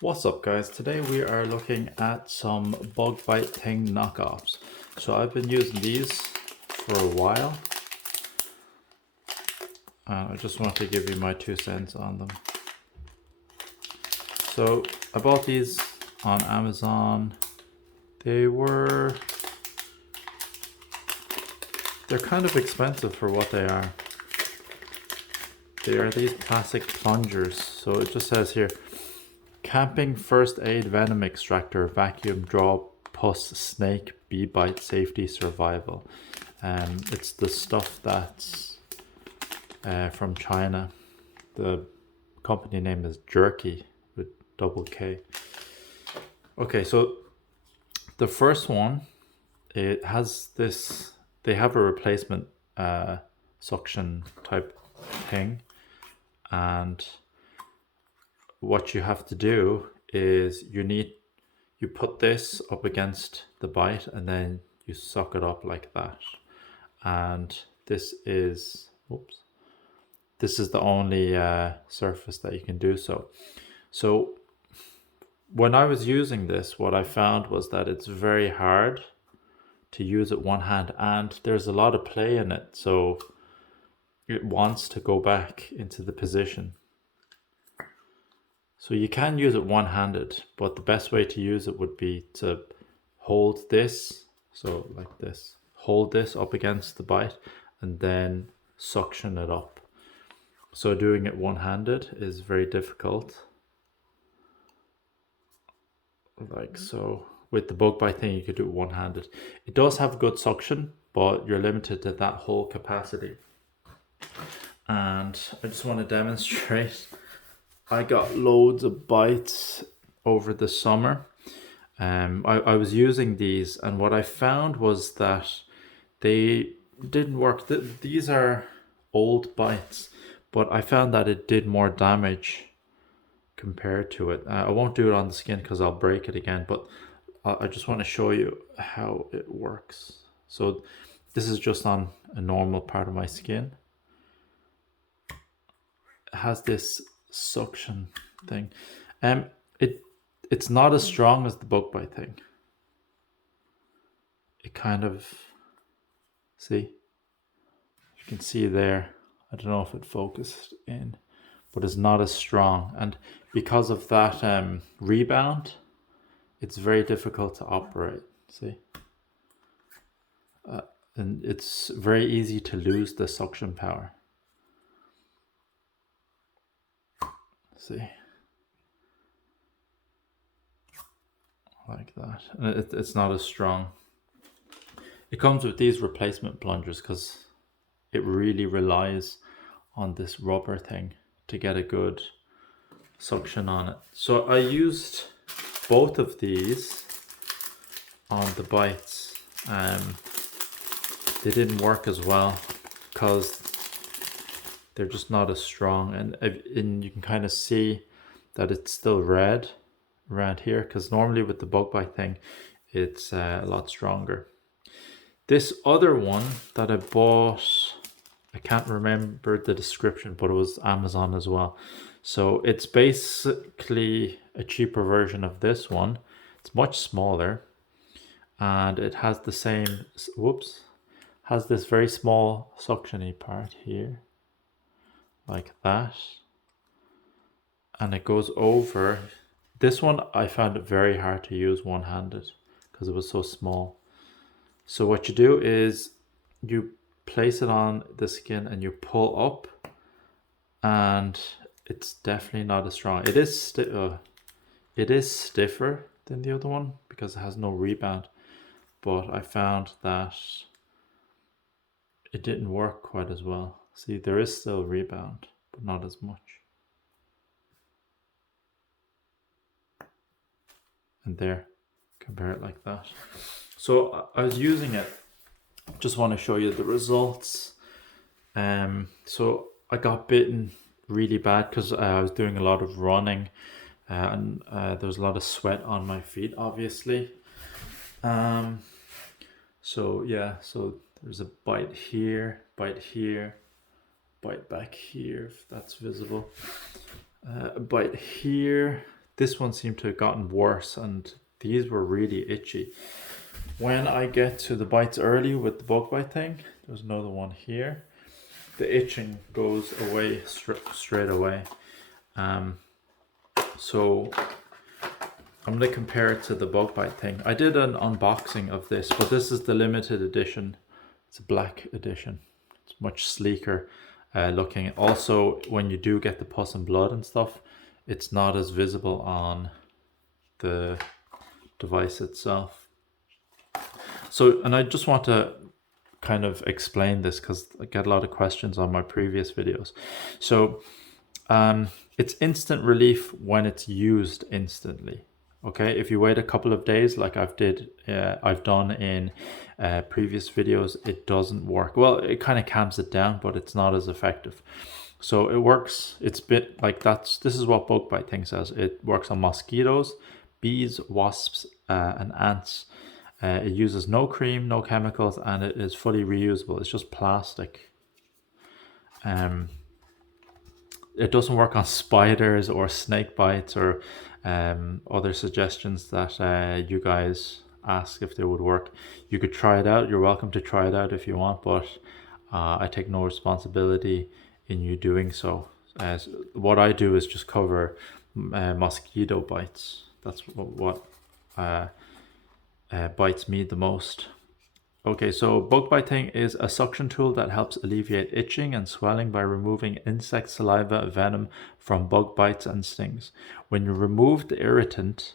What's up guys, today we are looking at some bug bite thing knockoffs. So I've been using these for a while. I just want to give you my 2 cents on them. So I bought these on Amazon. They're kind of expensive for what they are. They are these plastic plungers. So it just says here, Camping First Aid Venom Extractor Vacuum Draw Pus Snake Bee Bite Safety Survival. It's the stuff that's from China. The company name is JERKKY with double K. Okay, so the first one, it has this, they have a replacement suction type thing, and what you have to do is you put this up against the bite and then you suck it up like that. And this is the only surface that you can do so. So when I was using this, what I found was that it's very hard to use it one hand, and there's a lot of play in it, so it wants to go back into the position. So you can use it one-handed, but the best way to use it would be to hold this, so like this, hold this up against the bite and then suction it up. So doing it one-handed is very difficult. Like so. With the bug bite thing, you could do it one-handed. It does have good suction, but you're limited to that whole capacity. And I just want to demonstrate. I got loads of bites over the summer. I was using these, and what I found was that they didn't work. These are old bites, but I found that it did more damage compared to it. I won't do it on the skin because I'll break it again, but I just want to show you how it works. So this is just on a normal part of my skin. It has this suction thing. It's not as strong as the bug bite thing. It kind of, see, you can see there, I don't know if it focused in, but it's not as strong, and because of that rebound, it's very difficult to operate. See, and it's very easy to lose the suction power. See, like that, and it's not as strong. It comes with these replacement plungers because it really relies on this rubber thing to get a good suction on it. So I used both of these on the bites. They didn't work as well because they're just not as strong, and you can kind of see that it's still red around here, because normally with the bug bite thing it's a lot stronger. This other one that I bought, I can't remember the description, but it was Amazon as well. So it's basically a cheaper version of this one. It's much smaller, and it has the same, has this very small suctiony part here, like that. And it goes over. This one I found it very hard to use one-handed because it was so small. So what you do is you place it on the skin and you pull up, and it's definitely not as strong. It is stiffer than the other one because it has no rebound, but I found that it didn't work quite as well. See, there is still rebound, but not as much. And there, compare it like that. So I was using it, just want to show you the results. So I got bitten really bad because I was doing a lot of running, and there was a lot of sweat on my feet, obviously. So yeah, so there's a bite here, bite back here, if that's visible. A bite here, this one seemed to have gotten worse, and these were really itchy. When I get to the bites early with the bug bite thing, there's another one here, the itching goes away straight away. So I'm going to compare it to the bug bite thing. I did an unboxing of this, but this is the limited edition. It's a black edition. It's much sleeker looking. Also, when you do get the pus and blood and stuff, it's not as visible on the device itself. So, and I just want to kind of explain this because I get a lot of questions on my previous videos. So it's instant relief when it's used instantly. Okay, if you wait a couple of days, like I've done in previous videos, it doesn't work. Well, it kind of calms it down, but it's not as effective. So it works. It's a bit like this is what bug bite thing says. It works on mosquitoes, bees, wasps, and ants. It uses no cream, no chemicals, and it is fully reusable. It's just plastic. It doesn't work on spiders or snake bites or other suggestions that you guys ask if they would work. You could try it out. You're welcome to try it out if you want, but I take no responsibility in you doing so. What I do is just cover mosquito bites. That's what bites me the most. Okay, so bug biting is a suction tool that helps alleviate itching and swelling by removing insect saliva venom from bug bites and stings. When you remove the irritant,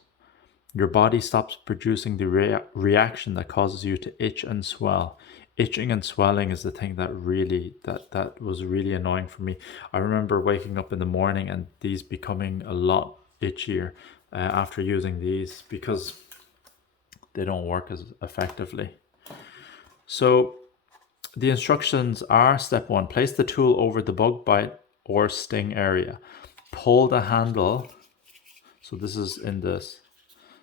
your body stops producing the reaction that causes you to itch and swell. Itching and swelling is the thing that really that was really annoying for me. I remember waking up in the morning and these becoming a lot itchier after using these because they don't work as effectively. So the instructions are: step 1, place the tool over the bug bite or sting area. Pull the handle. So this is in this.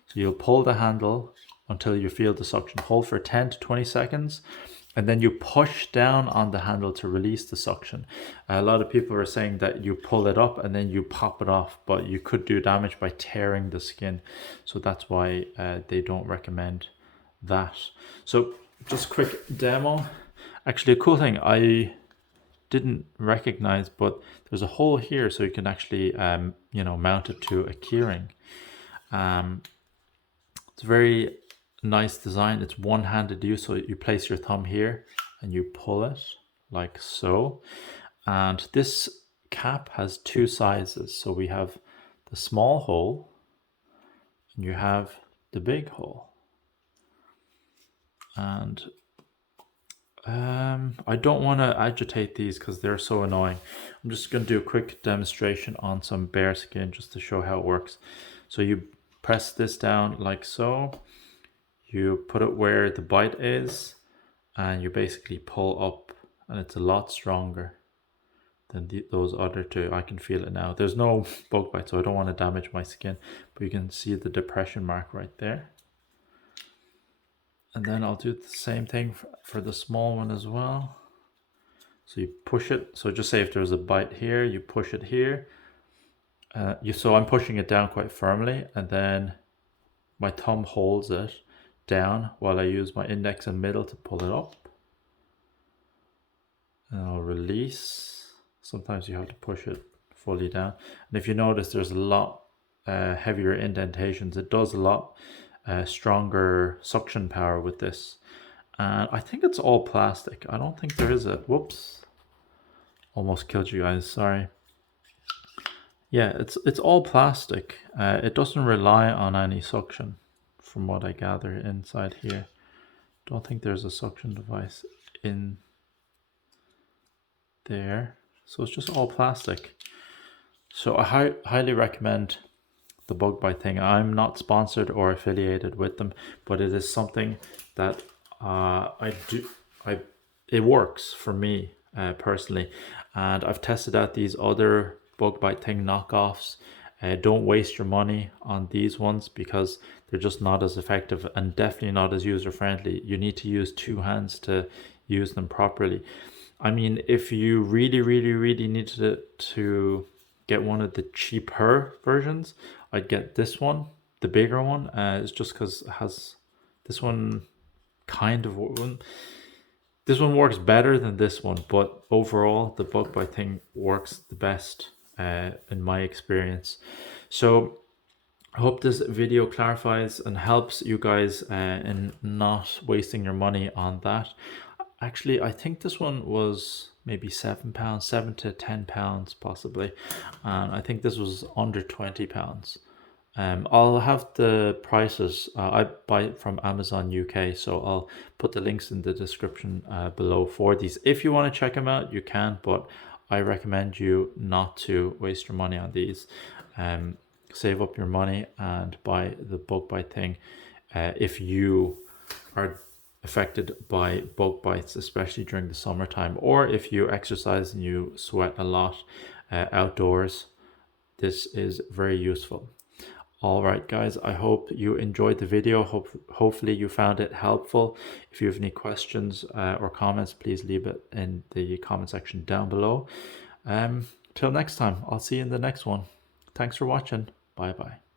So you'll pull the handle until you feel the suction. Hold for 10 to 20 seconds. And then you push down on the handle to release the suction. A lot of people are saying that you pull it up and then you pop it off, but you could do damage by tearing the skin. So that's why they don't recommend that. So just quick demo. Actually, a cool thing I didn't recognize, but there's a hole here so you can actually mount it to a keyring. It's a very nice design. It's one-handed use, so you place your thumb here and you pull it like so. And this cap has 2 sizes. So we have the small hole and you have the big hole. And I don't want to agitate these because they're so annoying. I'm just going to do a quick demonstration on some bare skin just to show how it works. So you press this down like so. You put it where the bite is and you basically pull up, and it's a lot stronger than those other 2. I can feel it now. There's no bug bite, so I don't want to damage my skin, but you can see the depression mark right there. And then I'll do the same thing for the small one as well. So you push it. So just say if there's a bite here, you push it here. So I'm pushing it down quite firmly, and then my thumb holds it down while I use my index and middle to pull it up. And I'll release. Sometimes you have to push it fully down. And if you notice, there's a lot heavier indentations. It does a lot stronger suction power with this. And I think it's all plastic. I don't think there is a... Whoops. Almost killed you guys, sorry. Yeah, it's all plastic. It doesn't rely on any suction, from what I gather inside here. Don't think there's a suction device in there. So it's just all plastic. So I highly recommend the bug bite thing. I'm not sponsored or affiliated with them, but it is something that it works for me personally. And I've tested out these other bug bite thing knockoffs. Don't waste your money on these ones because they're just not as effective and definitely not as user friendly. You need to use 2 hands to use them properly. I mean, if you really need to get one of the cheaper versions, I'd get this one, the bigger one. It's just because it has this one kind of this one works better than this one, but overall the bug bite thing works the best in my experience. So I hope this video clarifies and helps you guys in not wasting your money on that. Actually, I think this one was maybe £7, £7 to £10 possibly, and I think this was under £20. I'll have the prices. I buy it from Amazon UK, so I'll put the links in the description below for these. If you want to check them out, you can, but I recommend you not to waste your money on these. Save up your money and buy the bug bite thing if you are affected by bug bites, especially during the summertime, or if you exercise and you sweat a lot outdoors. This is very useful. All right, guys, I hope you enjoyed the video. Hopefully you found it helpful. If you have any questions or comments, please leave it in the comment section down below. Till next time, I'll see you in the next one. Thanks for watching. Bye bye.